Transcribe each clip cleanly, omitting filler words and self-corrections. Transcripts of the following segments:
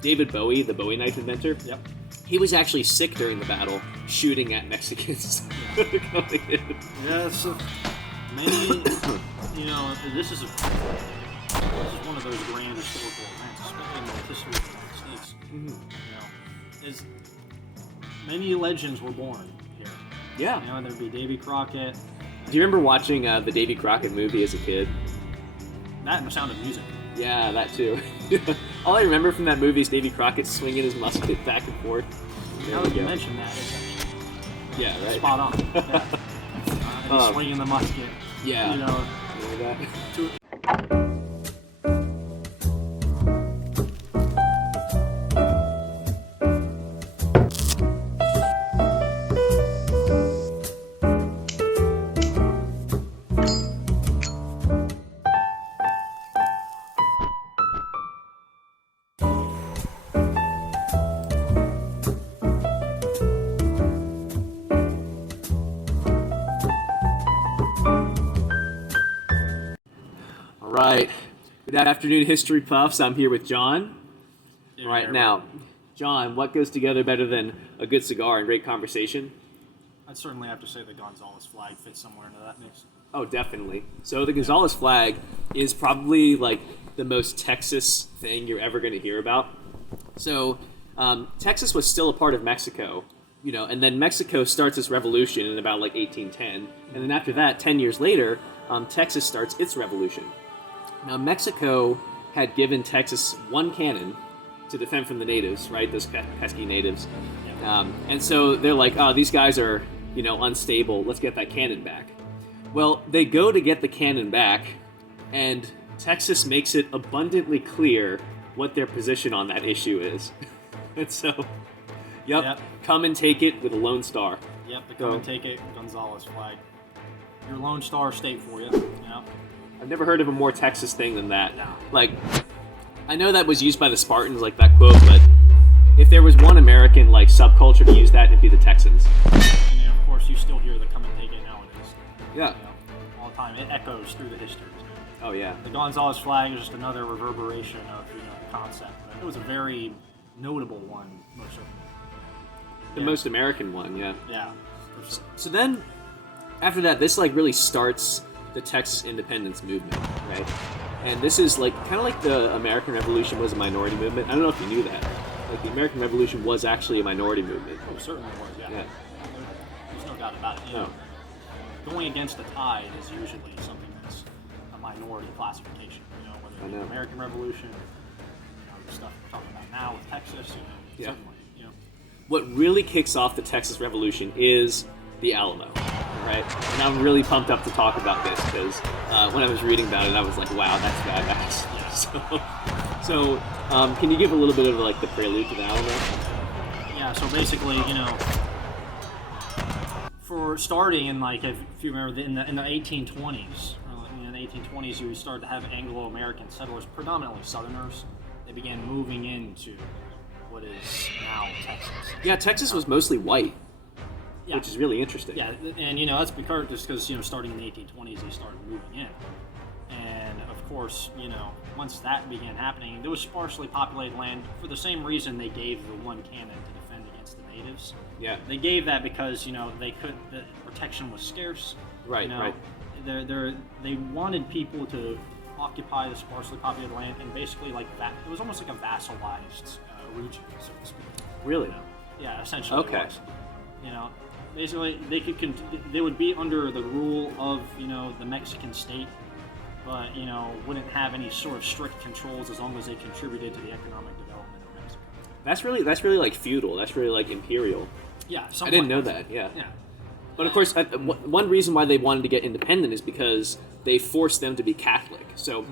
David Bowie, the Bowie knife inventor. Yep. He was actually sick during the battle, shooting at Mexicans. Yeah, so many, this is one of those grand historical events, especially in the history of the United States. Mm-hmm. Is many legends were born here. Yeah. There'd be Davy Crockett. Do you remember watching the Davy Crockett movie as a kid? That and The Sound of Music. Yeah, that too. All I remember from that movie is Davy Crockett swinging his musket back and forth. Now that you mention that, it's yeah, right. spot on. Yeah. He's swinging the musket. Yeah. That. Right. Good afternoon, History Puffs. I'm here with John. Right now, John, what goes together better than a good cigar and great conversation? I'd certainly have to say the Gonzales flag fits somewhere into that mix. Oh, definitely. So the Gonzales flag is probably like the most Texas thing you're ever going to hear about. So Texas was still a part of Mexico, and then Mexico starts its revolution in about like 1810. And then after that, 10 years later, Texas starts its revolution. Now, Mexico had given Texas one cannon to defend from the natives, right? Those pesky natives. And so they're like, oh, these guys are, unstable. Let's get that cannon back. Well, they go to get the cannon back, and Texas makes it abundantly clear what their position on that issue is. And so, come and take it with a Lone Star. Yep, the come and take it Gonzales flag. Your Lone Star state for you. Yep. I've never heard of a more Texas thing than that. No. Like, I know that was used by the Spartans, like that quote, but if there was one American, subculture to use that, it'd be the Texans. And then, of course, you still hear the come and take it nowadays. Yeah. All the time. It echoes through the history. Oh, yeah. The Gonzales flag is just another reverberation of, the concept. But it was a very notable one, most certainly. The most American one, yeah. Yeah. So then, after that, this, really starts the Texas independence movement, right? And this is kind of like the American Revolution was a minority movement. I don't know if you knew that. The American Revolution was actually a minority movement. Oh, certainly was, yeah. There's no doubt about it. No. Going against the tide is usually something that's a minority classification. Whether it's the American Revolution, the stuff we're talking about now with Texas, certainly. What really kicks off the Texas Revolution is the Alamo, right? And I'm really pumped up to talk about this because when I was reading about it, I was like, wow, that's badass. Yeah. So can you give a little bit of the prelude to the Alamo? Yeah, so basically, for starting in if you remember in the 1820s, in the 1820s you started to have Anglo-American settlers, predominantly Southerners. They began moving into what is now Texas. Yeah, Texas was mostly white. Yeah. Which is really interesting. Yeah, and that's because starting in the 1820s they started moving in, and of course once that began happening, there was sparsely populated land for the same reason they gave the one cannon to defend against the natives. Yeah, they gave that because the protection was scarce. Right, right. They wanted people to occupy the sparsely populated land and basically that. It was almost like a vassalized region, so to speak. Really? Yeah, essentially. Okay. It was. Basically, they would be under the rule of the Mexican state, but wouldn't have any sort of strict controls as long as they contributed to the economic development of Mexico. That's really feudal. That's really imperial. Yeah, I didn't know that. Yeah. Yeah. But of course, one reason why they wanted to get independent is because they forced them to be Catholic. So,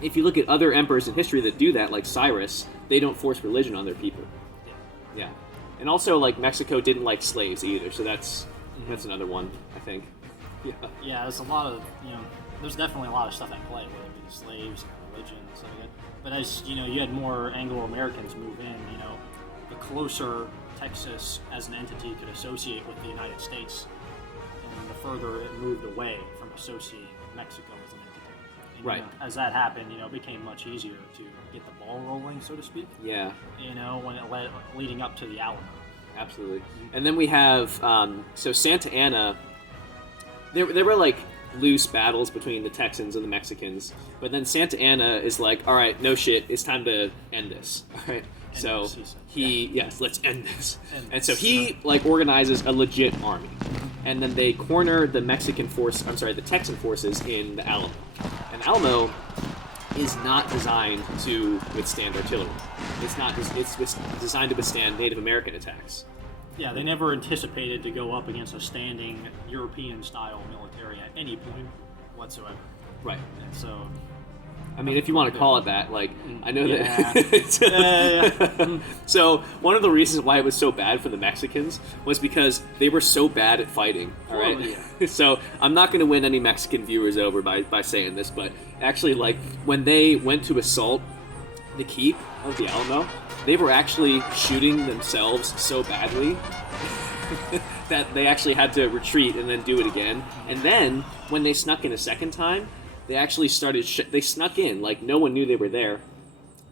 if you look at other emperors in history that do that, like Cyrus, they don't force religion on their people. Yeah. And also, Mexico didn't like slaves either, so that's another one, I think. Yeah. Yeah, there's a lot of, there's definitely a lot of stuff at play, whether it be the slaves and religion and stuff like that. But as, you had more Anglo-Americans move in, the closer Texas as an entity could associate with the United States, and the further it moved away from associating with Mexico as an entity. And, Right. As that happened, it became much easier to get the ball rolling, so to speak. Yeah. When it leading up to the Alamo. Absolutely. And then we have, so Santa Anna, there were like loose battles between the Texans and the Mexicans, but then Santa Anna is like, all right, no shit, it's time to end this. All right. So let's end this. And so he like organizes a legit army. And then they corner the the Texan forces in the Alamo. And Alamo is not designed to withstand artillery. It's designed to withstand Native American attacks. Yeah, they never anticipated to go up against a standing European-style military at any point whatsoever. Right. And so, I mean, if you want to call it that, like, I know that. Yeah. So, one of the reasons why it was so bad for the Mexicans was because they were so bad at fighting, all right? Yeah. So, I'm not going to win any Mexican viewers over by saying this, but actually, like, when they went to assault the keep of the Alamo, they were actually shooting themselves so badly that they actually had to retreat and then do it again. And then, when they snuck in a second time, they actually started. They snuck in like no one knew they were there,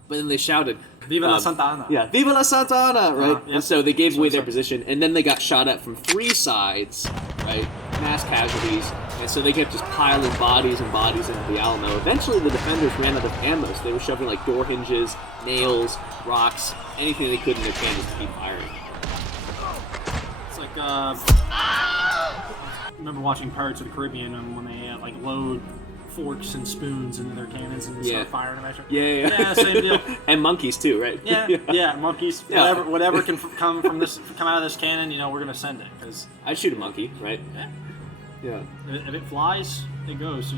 but then they shouted, "Viva la Santa Ana!" Yeah, "Viva la Santa Ana!" Right, Yep. and so they gave away their position, and then they got shot at from 3 sides, right, mass casualties, and so they kept just piling bodies and bodies into the Alamo. Eventually, the defenders ran out of ammo, so they were shoving like door hinges, nails, rocks, anything they could in their cannons to keep firing. It's like I remember watching Pirates of the Caribbean and when they like load forks and spoons into their cannons and start firing them at you. Yeah, same deal. And monkeys too, right? Yeah, monkeys. Yeah. Whatever can come out of this cannon, we're gonna send it because I'd shoot a monkey, right? Yeah. If it flies, it goes.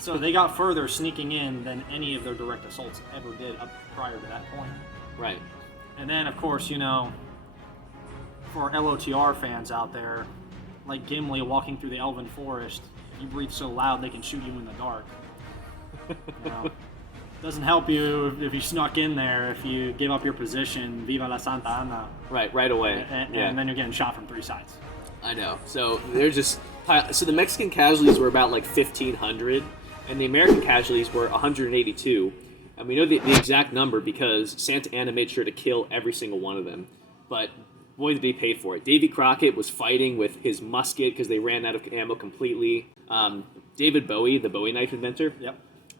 So they got further sneaking in than any of their direct assaults ever did up prior to that point. Right. And then, of course, for LOTR fans out there, like Gimli walking through the elven forest, if you breathe so loud they can shoot you in the dark. Doesn't help you if you snuck in there, if you give up your position, Viva la Santa Ana. Right away. And then you're getting shot from 3 sides. I know. So they're just... So the Mexican casualties were about like 1,500, and the American casualties were 182. And we know the exact number because Santa Anna made sure to kill every single one of them. But boy, did he pay for it. Davy Crockett was fighting with his musket because they ran out of ammo completely. David Bowie, the Bowie knife inventor,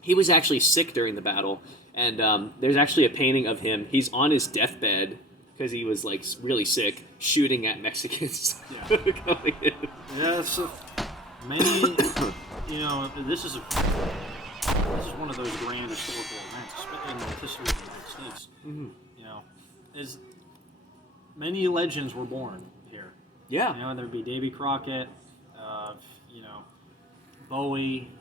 he was actually sick during the battle. And there's actually a painting of him. He's on his deathbed because he was like really sick, shooting at Mexicans. Coming in. Yeah, so many, this is one of those grand historical events in the history of the United States. Mm-hmm. Is many legends were born here. Yeah. There'd be Davy Crockett, Bowie,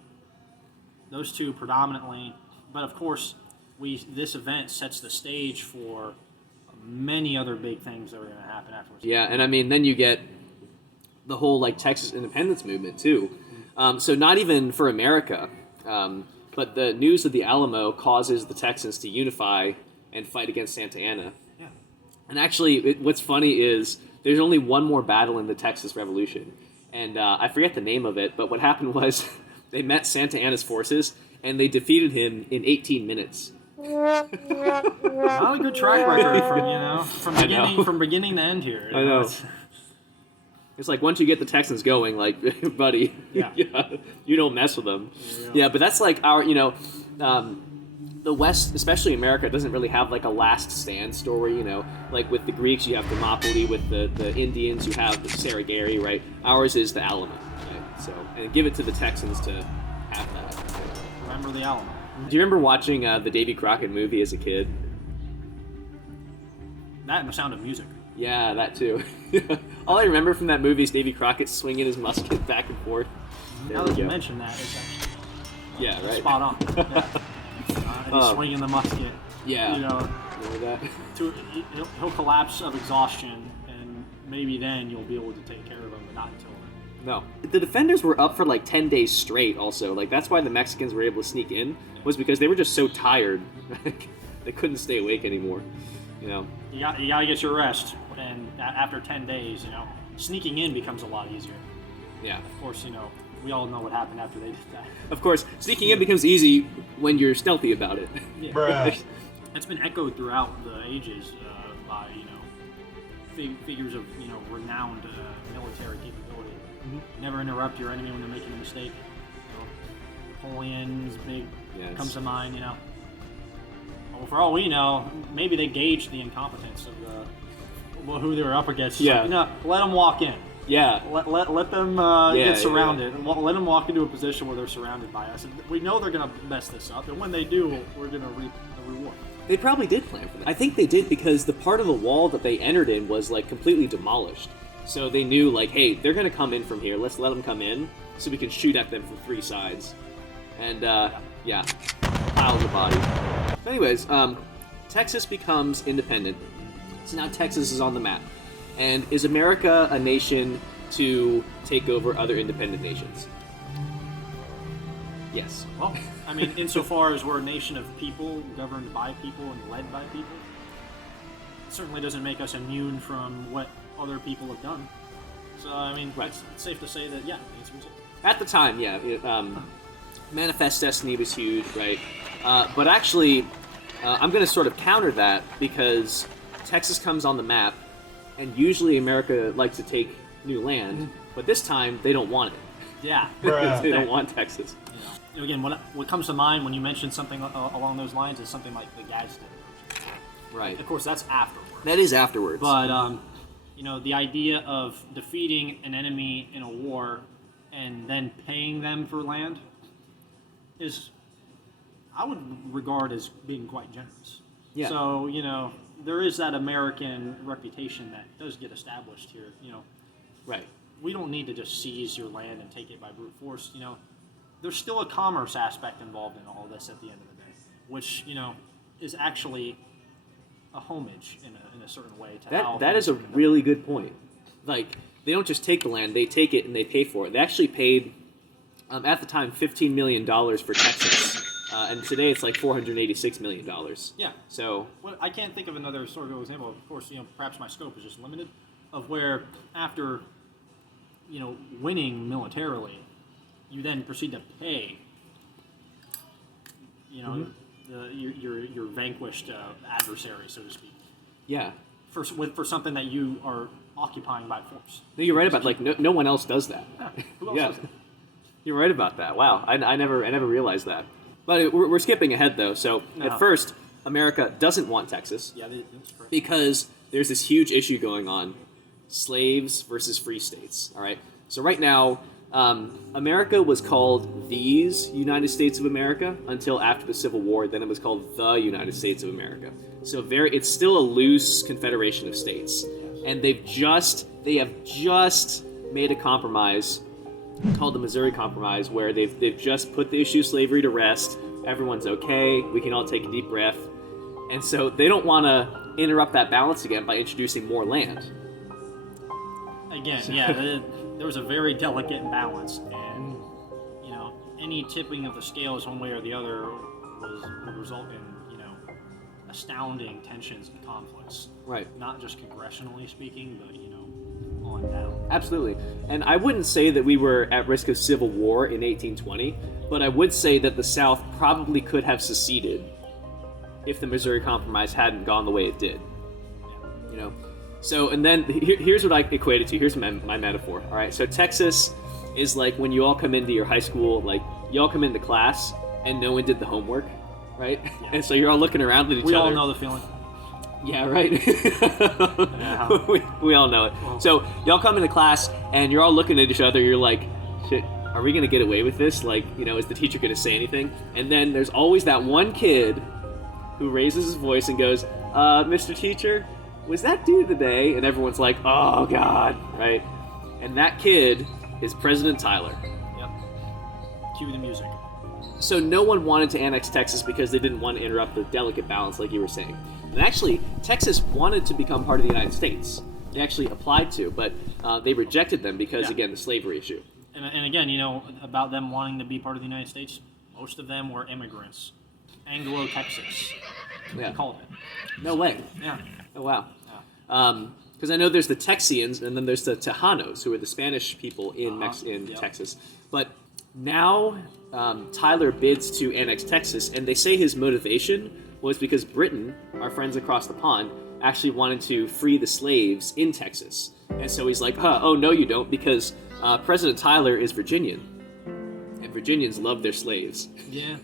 those two predominantly. But of course, this event sets the stage for many other big things that are going to happen afterwards. Yeah, and I mean, then you get the whole like Texas independence movement too. So not even for America, but the news of the Alamo causes the Texans to unify and fight against Santa Anna. Yeah. And actually, what's funny is there's only one more battle in the Texas Revolution, and I forget the name of it. But what happened was they met Santa Anna's forces and they defeated him in 18 minutes. Not a good track record from beginning to end here. I know. It's like once you get the Texans going, like, buddy, you don't mess with them. Yeah, but that's like our, the West, especially America, doesn't really have like a last stand story. Like with the Greeks, you have Thermopylae. With the Indians, you have the Sarigari, right? Ours is the Alamo. Right? So, and give it to the Texans to have that. Remember the Alamo. Do you remember watching the Davy Crockett movie as a kid? That and The Sound of Music. Yeah, that too. All I remember from that movie is Davy Crockett swinging his musket back and forth. Now that you mention that, it's actually spot on. And he's swinging the musket. Yeah. Remember that? He'll collapse of exhaustion, and maybe then you'll be able to take care of him, but not until then. No. The defenders were up for like 10 days straight also. Like that's why the Mexicans were able to sneak in, was because they were just so tired. They couldn't stay awake anymore. You gotta get your rest, and after 10 days, sneaking in becomes a lot easier. Yeah. Of course, we all know what happened after they did that. Of course, sneaking in becomes easy when you're stealthy about it. Yeah. Bruh. It's been echoed throughout the ages by figures of renowned military capability. Never interrupt your enemy when they're making a mistake. Napoleon's big comes to mind. Well, for all we know, maybe they gauged the incompetence of who they were up against. Yeah. Like, let them walk in. Yeah. Let them get surrounded. Yeah. Let them walk into a position where they're surrounded by us. And we know they're going to mess this up, and when they do, we're going to reap the reward. They probably did plan for that. I think they did because the part of the wall that they entered in was like completely demolished. So they knew like, hey, they're going to come in from here. Let's let them come in so we can shoot at them from 3 sides. And piles of bodies. So anyways, Texas becomes independent. So now Texas is on the map. And is America a nation to take over other independent nations? Yes. Well, I mean, insofar as we're a nation of people, governed by people and led by people, it certainly doesn't make us immune from what other people have done. So, I mean, it's safe to say that, the answer is yes. At the time, Manifest Destiny was huge, right? But actually, I'm going to sort of counter that because Texas comes on the map, and usually America likes to take new land, but this time they don't want it. Yeah. They don't want Texas. Again, what comes to mind when you mention something along those lines is something like the Gadsden. Right. Of course, that's afterwards. That is afterwards. But, the idea of defeating an enemy in a war and then paying them for land is, I would regard as being quite generous. Yeah. So, there is that American reputation that does get established here. Right. We don't need to just seize your land and take it by brute force. There's still a commerce aspect involved in all this at the end of the day, which, is actually a homage in a certain way to how that is a really good point. Like, they don't just take the land, they take it and they pay for it. They actually paid, at the time, $15 million for Texas. And today it's like $486 million. Yeah. So, well, I can't think of another sort of example. Of course, perhaps my scope is just limited, of where after, winning militarily, you then proceed to pay, your vanquished adversary, so to speak. Yeah. For something that you are occupying by force. No, you're right about like no one else does that. Who else does that? You're right about that. Wow, I never realized that. But we're skipping ahead though. So at first, America doesn't want Texas. Yeah, that's correct. Because there's this huge issue going on: slaves versus free states. All right. So right now, America was called these United States of America until after the Civil War. Then it was called the United States of America. So it's still a loose confederation of states, and they have just made a compromise called the Missouri Compromise, where they've just put the issue of slavery to rest. Everyone's okay. We can all take a deep breath, and so they don't want to interrupt that balance again by introducing more land. Again, there was a very delicate balance, and any tipping of the scales one way or the other would result in astounding tensions and conflicts. Right. Not just congressionally speaking, but on down. Absolutely. And I wouldn't say that we were at risk of civil war in 1820, but I would say that the South probably could have seceded if the Missouri Compromise hadn't gone the way it did. Yeah. So, and then here's what I equate it to. Here's my metaphor. All right. So Texas is like when you all come into your high school, like you all come into class and no one did the homework, right? Yeah. And so you're all looking around at each other. We all know the feeling. Yeah, right. Yeah. we all know it. So y'all come into class and you're all looking at each other. You're like, shit, are we going to get away with this? Like, is the teacher going to say anything? And then there's always that one kid who raises his voice and goes, Mr. Teacher, was that due today? And everyone's like, oh, God, right? And that kid is President Tyler. Yep. Cue the music. So no one wanted to annex Texas because they didn't want to interrupt the delicate balance like you were saying. And actually, Texas wanted to become part of the United States. They actually applied to, but they rejected them because, again, the slavery issue. And again, about them wanting to be part of the United States, most of them were immigrants. Anglo-Texas, they called it. No way. Yeah. Oh, wow. Yeah. Because I know there's the Texians, and then there's the Tejanos, who are the Spanish people in Texas. But now Tyler bids to annex Texas, and they say his motivation was because Britain, our friends across the pond, actually wanted to free the slaves in Texas. And so he's like, oh, no, you don't, because President Tyler is Virginian, and Virginians love their slaves. Yeah.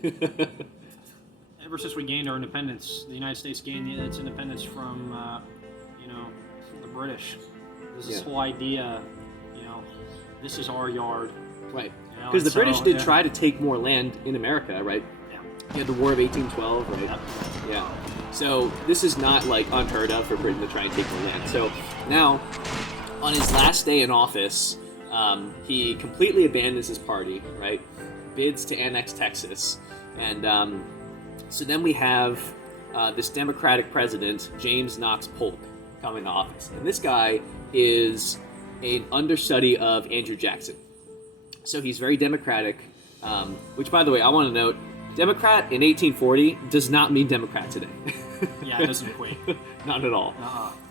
Ever since we gained our independence, the United States gained its independence from, the British. There's this whole idea, this is our yard. Right. Because the British did try to take more land in America, right? Yeah. You had the War of 1812, right? Yep. Yeah. So this is not, unheard of for Britain to try and take more land. So now, on his last day in office, he completely abandons his party, right? Bids to annex Texas. And so then we have this Democratic president, James Knox Polk, coming to office. And this guy is an understudy of Andrew Jackson. So he's very Democratic, which, by the way, I want to note, Democrat in 1840 does not mean Democrat today. Yeah, it doesn't equate. Not at all.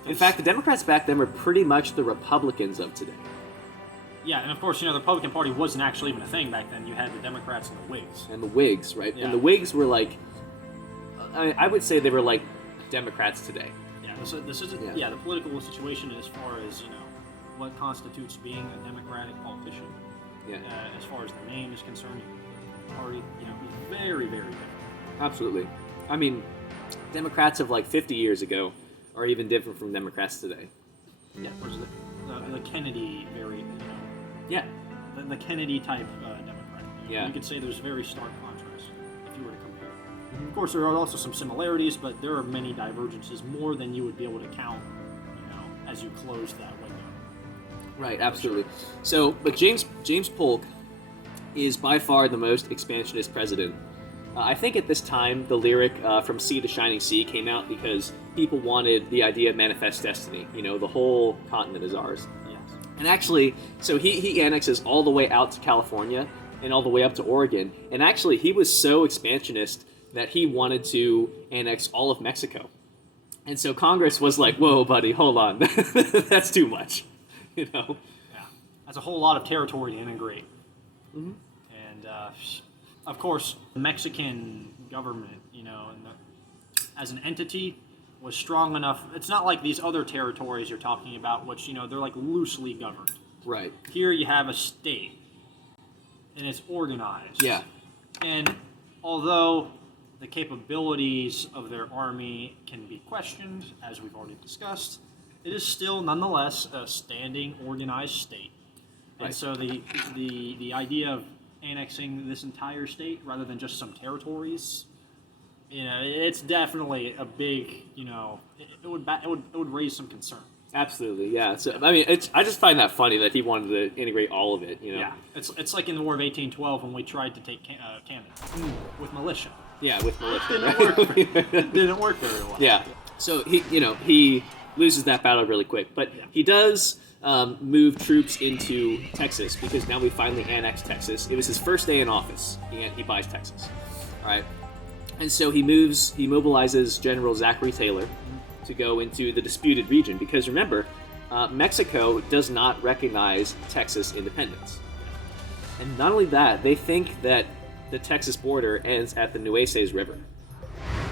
In fact, the Democrats back then were pretty much the Republicans of today. Yeah, and of course, the Republican Party wasn't actually even a thing back then. You had the Democrats and the Whigs. And the Whigs, right? Yeah. And the Whigs were I would say they were like Democrats today. Yeah, this is the political situation as far as, what constitutes being a Democratic politician. Yeah. As far as the name is concerned, the party, very, very different. Absolutely. I mean, Democrats of 50 years ago are even different from Democrats today. Yeah, whereas the Kennedy Yeah. The Kennedy type Democrat. Yeah. You could say there's very stark contrast if you were to compare. Of course, there are also some similarities, but there are many divergences, more than you would be able to count, as you close that window. Right, absolutely. So, but James Polk is by far the most expansionist president. I think at this time, the lyric From Sea to Shining Sea came out because people wanted the idea of manifest destiny. The whole continent is ours. Yes. And actually, so he annexes all the way out to California and all the way up to Oregon. And actually, he was so expansionist that he wanted to annex all of Mexico. And so Congress was like, whoa, buddy, hold on. That's too much. Yeah. That's a whole lot of territory to integrate. Mm-hmm. And, of course, the Mexican government, as an entity, was strong enough. It's not like these other territories you're talking about, which, they're loosely governed. Right. Here you have a state, and it's organized. Yeah. And although the capabilities of their army can be questioned, as we've already discussed, it is still nonetheless a standing, organized state. And Right. so the idea of annexing this entire state rather than just some territories, it's definitely a big, it would raise some concern. Absolutely, yeah. So I mean, I just find that funny that he wanted to integrate all of it. Yeah, it's like in the War of 1812 when we tried to take Canada with militia. Yeah, with militia. It didn't work very well. Yeah. So he loses that battle really quick, but he does move troops into Texas because now we finally annexed Texas. It was his first day in office. He buys Texas. All right. And so he mobilizes General Zachary Taylor to go into the disputed region because remember, Mexico does not recognize Texas independence. And not only that, they think that the Texas border ends at the Nueces River,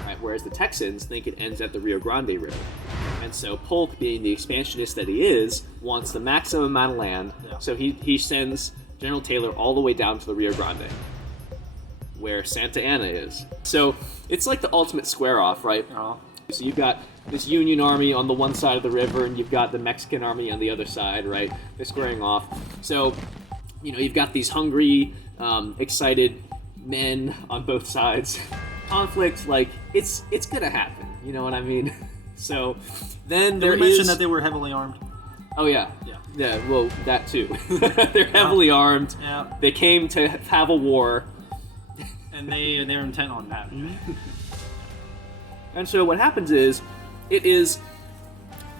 right? Whereas the Texans think it ends at the Rio Grande River. And so Polk, being the expansionist that he is, wants the maximum amount of land, so he sends General Taylor all the way down to the Rio Grande, where Santa Ana is. So it's like the ultimate square-off, right? So you've got this Union army on the one side of the river, and you've got the Mexican army on the other side, right? They're squaring off. So, you've got these hungry, excited men on both sides. Conflict, it's gonna happen. You know what I mean? So then Did we mention that they were heavily armed? Oh yeah. Yeah. Yeah. Well, that too. They're heavily armed. Yeah. They came to have a war. And they're intent on that. And so what happens is, it is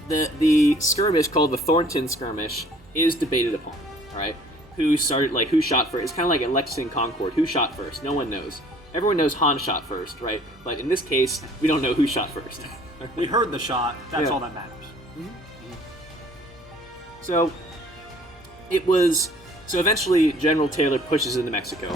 the skirmish called the Thornton skirmish is debated upon. All right, who shot first? It's kind of like at Lexington Concord. Who shot first? No one knows. Everyone knows Han shot first, right? But in this case, we don't know who shot first. We heard the shot. That's all that matters. So eventually General Taylor pushes into Mexico,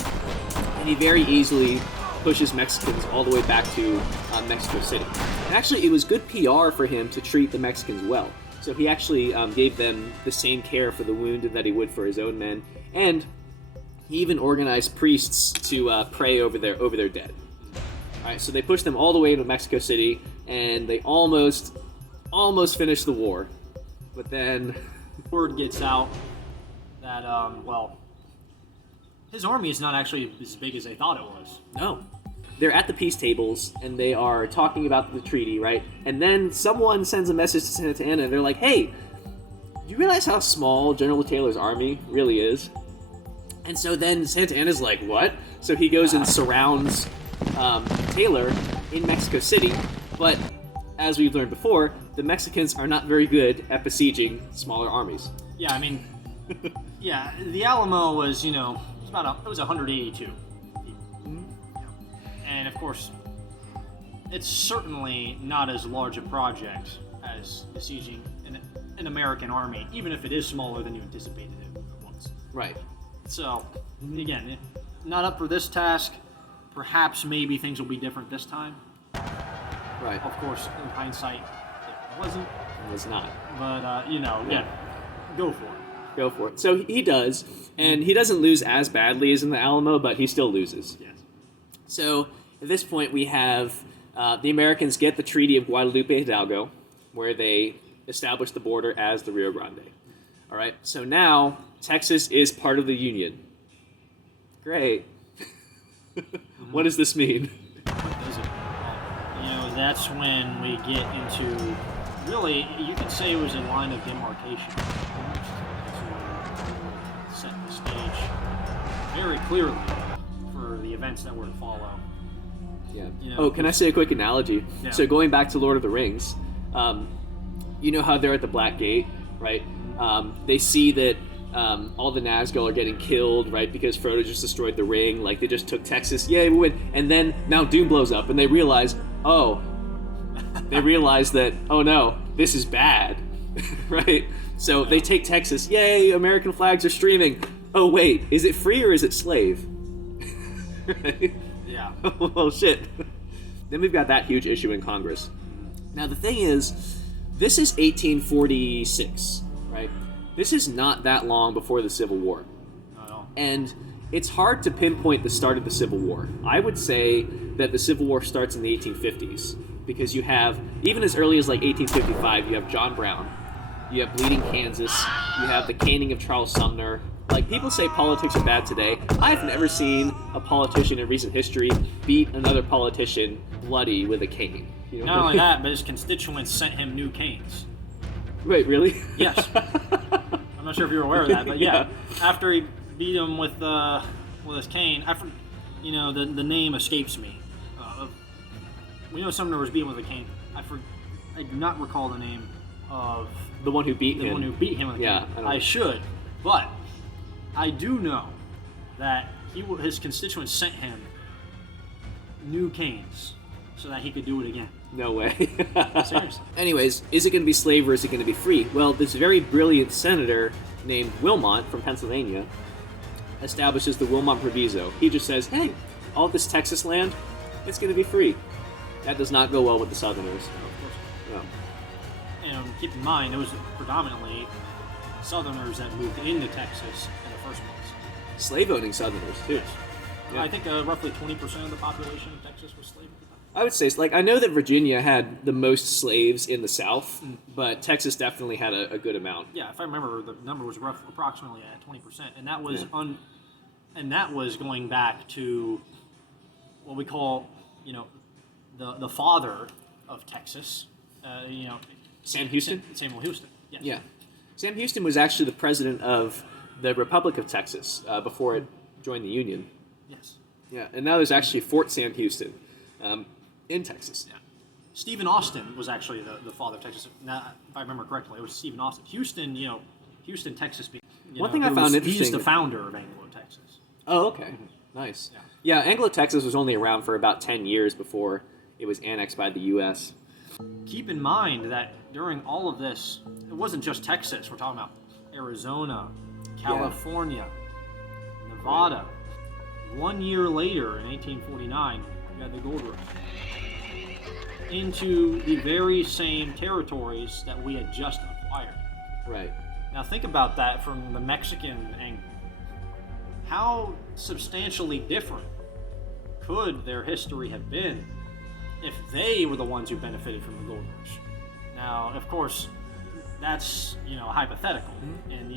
and he very easily pushes Mexicans all the way back to Mexico City. And actually, it was good PR for him to treat the Mexicans well. So he actually gave them the same care for the wounded that he would for his own men, and he even organized priests to pray over their dead. All right, so they pushed them all the way into Mexico City, and they almost finished the war. But then word gets out that his army is not actually as big as they thought it was. no, they're at the peace tables and they are talking about the treaty, right? And then someone sends a message to Santa Anna, and they're like, "Hey, do you realize how small General Taylor's army really is?" And so then Santa Anna's like, "What?" So he goes and surrounds Taylor in Mexico City, but as we've learned before, the Mexicans are not very good at besieging smaller armies. Yeah, I mean, yeah, the Alamo was, it was 182. And of course, it's certainly not as large a project as besieging an American army, even if it is smaller than you anticipated it once. Right. So, again, not up for this task. Perhaps maybe things will be different this time. Right. Of course, in hindsight, it wasn't. It was not. But, yeah, go for it. Go for it. So he does, and he doesn't lose as badly as in the Alamo, but he still loses. Yes. So at this point, we have the Americans get the Treaty of Guadalupe Hidalgo, where they establish the border as the Rio Grande. All right. So now Texas is part of the Union. Great. What does this mean? What does it? That's when we get into, really, you could say it was a line of demarcation to set the stage very clearly for the events that were to follow. Yeah. Can I say a quick analogy? Yeah. So going back to Lord of the Rings, you know how they're at the Black Gate, right? They see that all the Nazgul are getting killed, right? Because Frodo just destroyed the ring. Like, they just took Texas. Yay, we win. And then Mount Doom blows up, and they realize, oh no, this is bad, right? So they take Texas. Yay, American flags are streaming. Oh, wait, is it free or is it slave? Right? Yeah. Well, shit. Then we've got that huge issue in Congress. Now, the thing is, this is 1846, right? This is not that long before the Civil War. Not at all. And it's hard to pinpoint the start of the Civil War. I would say that the Civil War starts in the 1850s, because you have, even as early as like 1855, you have John Brown, you have Bleeding Kansas, you have the caning of Charles Sumner. Like, people say politics are bad today. I've never seen a politician in recent history beat another politician bloody with a cane. Not only that, but his constituents sent him new canes. Wait, really? Yes. I'm not sure if you're aware of that, but yeah. After he beat him with his cane, the name escapes me. We know Sumner was beaten with a cane. I do not recall the name of the one who beat him. The one who beat him with a cane. Yeah, I should, but I do know that his constituents sent him new canes so that he could do it again. No way. Seriously. Anyways, is it going to be slave or is it going to be free? Well, this very brilliant senator named Willmot from Pennsylvania establishes the Willmot proviso. He just says, hey, all this Texas land, it's going to be free. That does not go well with the Southerners. Of course. No. And keep in mind, it was predominantly Southerners that moved into Texas in the first place. Slave-owning Southerners, too. Yeah. I think roughly 20% of the population of Texas was slave at the time. I would say, I know that Virginia had the most slaves in the South, but Texas definitely had a good amount. Yeah, if I remember, the number was approximately at 20%, and that was that was going back to what we call, the father of Texas, Sam Houston? Samuel Houston. Yes. Yeah. Sam Houston was actually the president of the Republic of Texas before it joined the Union. Yes. Yeah, and now there's actually Fort Sam Houston in Texas. Yeah. Stephen Austin was actually the father of Texas. Now, if I remember correctly, it was Stephen Austin. Houston, Houston, Texas. One thing I found interesting. He's the founder of Anglo Texas. Oh, okay. Mm-hmm. Nice. Yeah, Anglo Texas was only around for about 10 years before it was annexed by the U.S. Keep in mind that during all of this, it wasn't just Texas we're talking about. Arizona, California, Nevada. 1 year later, in 1849, you had the gold rush into the very same territories that we had just acquired. Right. Now think about that from the Mexican angle. How substantially different could their history have been if they were the ones who benefited from the gold rush? Now, of course, that's, hypothetical. And,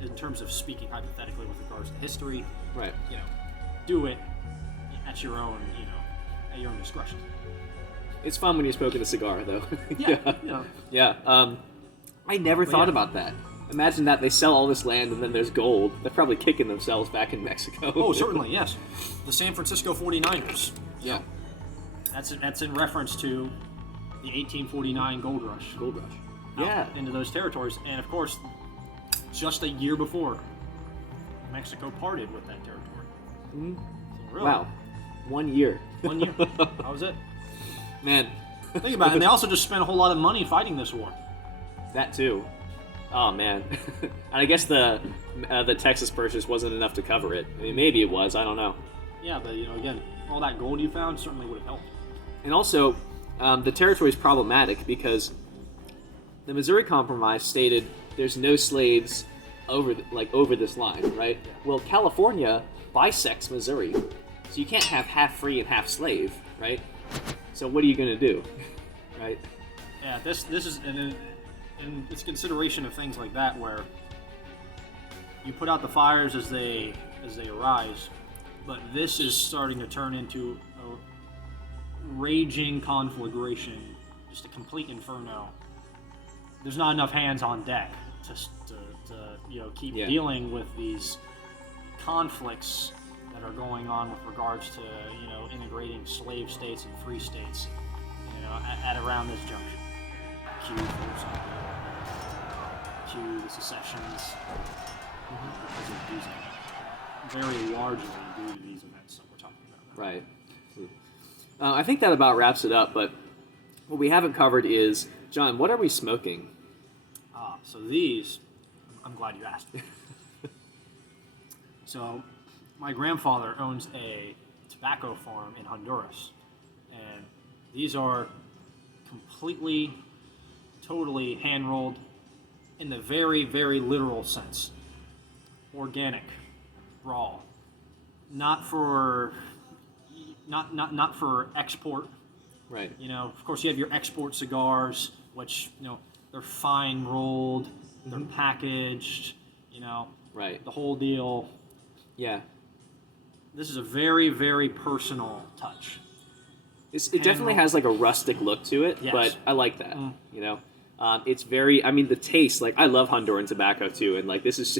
in terms of speaking hypothetically with regards to history, Right. Do it at your own, at your own discretion. It's fun when you're smoking a cigar, though. Yeah. Yeah. I never thought about that. Imagine that they sell all this land and then there's gold. They're probably kicking themselves back in Mexico. Oh, certainly, yes. The San Francisco 49ers. Yeah. That's in reference to the 1849 gold rush. Gold rush. Out Yeah. into those territories. And of course, just a year before, Mexico parted with that territory. Mhm. So really, Wow. 1 year. 1 year. That was it. Man. Think about it. And they also just spent a whole lot of money fighting this war. That too. Oh man. And I guess the Texas purchase wasn't enough to cover it. I mean, maybe it was. I don't know. Yeah, but again, all that gold you found certainly would have helped. And also, the territory is problematic because the Missouri Compromise stated there's no slaves over this line, right? Well, California bisects Missouri, so you can't have half free and half slave, right? So what are you going to do, right? Yeah, this is and it's consideration of things like that where you put out the fires as they arise, but this is starting to turn into a raging conflagration, just a complete inferno. There's not enough hands on deck to keep dealing with these conflicts that are going on with regards to integrating slave states and free states at around this junction. Cue, for example, cue the secessions because of these, very largely due to these events that we're talking about. Right. I think that about wraps it up, but what we haven't covered is, John, what are we smoking? So these, I'm glad you asked. So my grandfather owns a tobacco farm in Honduras, and these are completely, totally hand-rolled in the very, very literal sense. Organic, raw, not for export. Right. Of course, you have your export cigars, which they're fine rolled, they're packaged, Right. the whole deal. Yeah. This is a very, very personal touch. It definitely has like a rustic look to it, Yes. but I like that. It's very. I mean, the taste. Like, I love Honduran tobacco too, and like this is,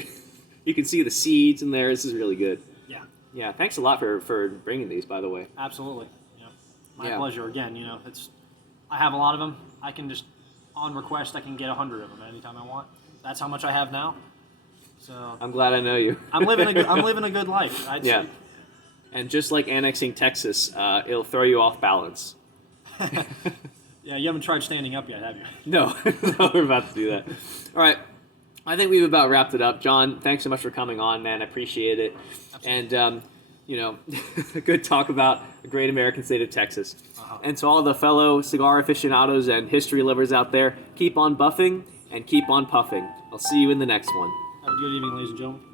you can see the seeds in there. This is really good. Yeah, Yeah. Thanks a lot for bringing these, by the way. absolutely. My Yeah. pleasure. Again, I have a lot of them. I can just, on request, I can get 100 of them anytime I want. That's how much I have now. So I'm glad I know you. I'm living a good life. Yeah. And just like annexing Texas, it'll throw you off balance. Yeah, you haven't tried standing up yet, have you? No, no, we're about to do that. All right. I think we've about wrapped it up. John, thanks so much for coming on, man. I appreciate it. Absolutely. And, good talk about the great American state of Texas. And to all the fellow cigar aficionados and history lovers out there, keep on buffing and keep on puffing. I'll see you in the next one. Have a good evening, ladies and gentlemen.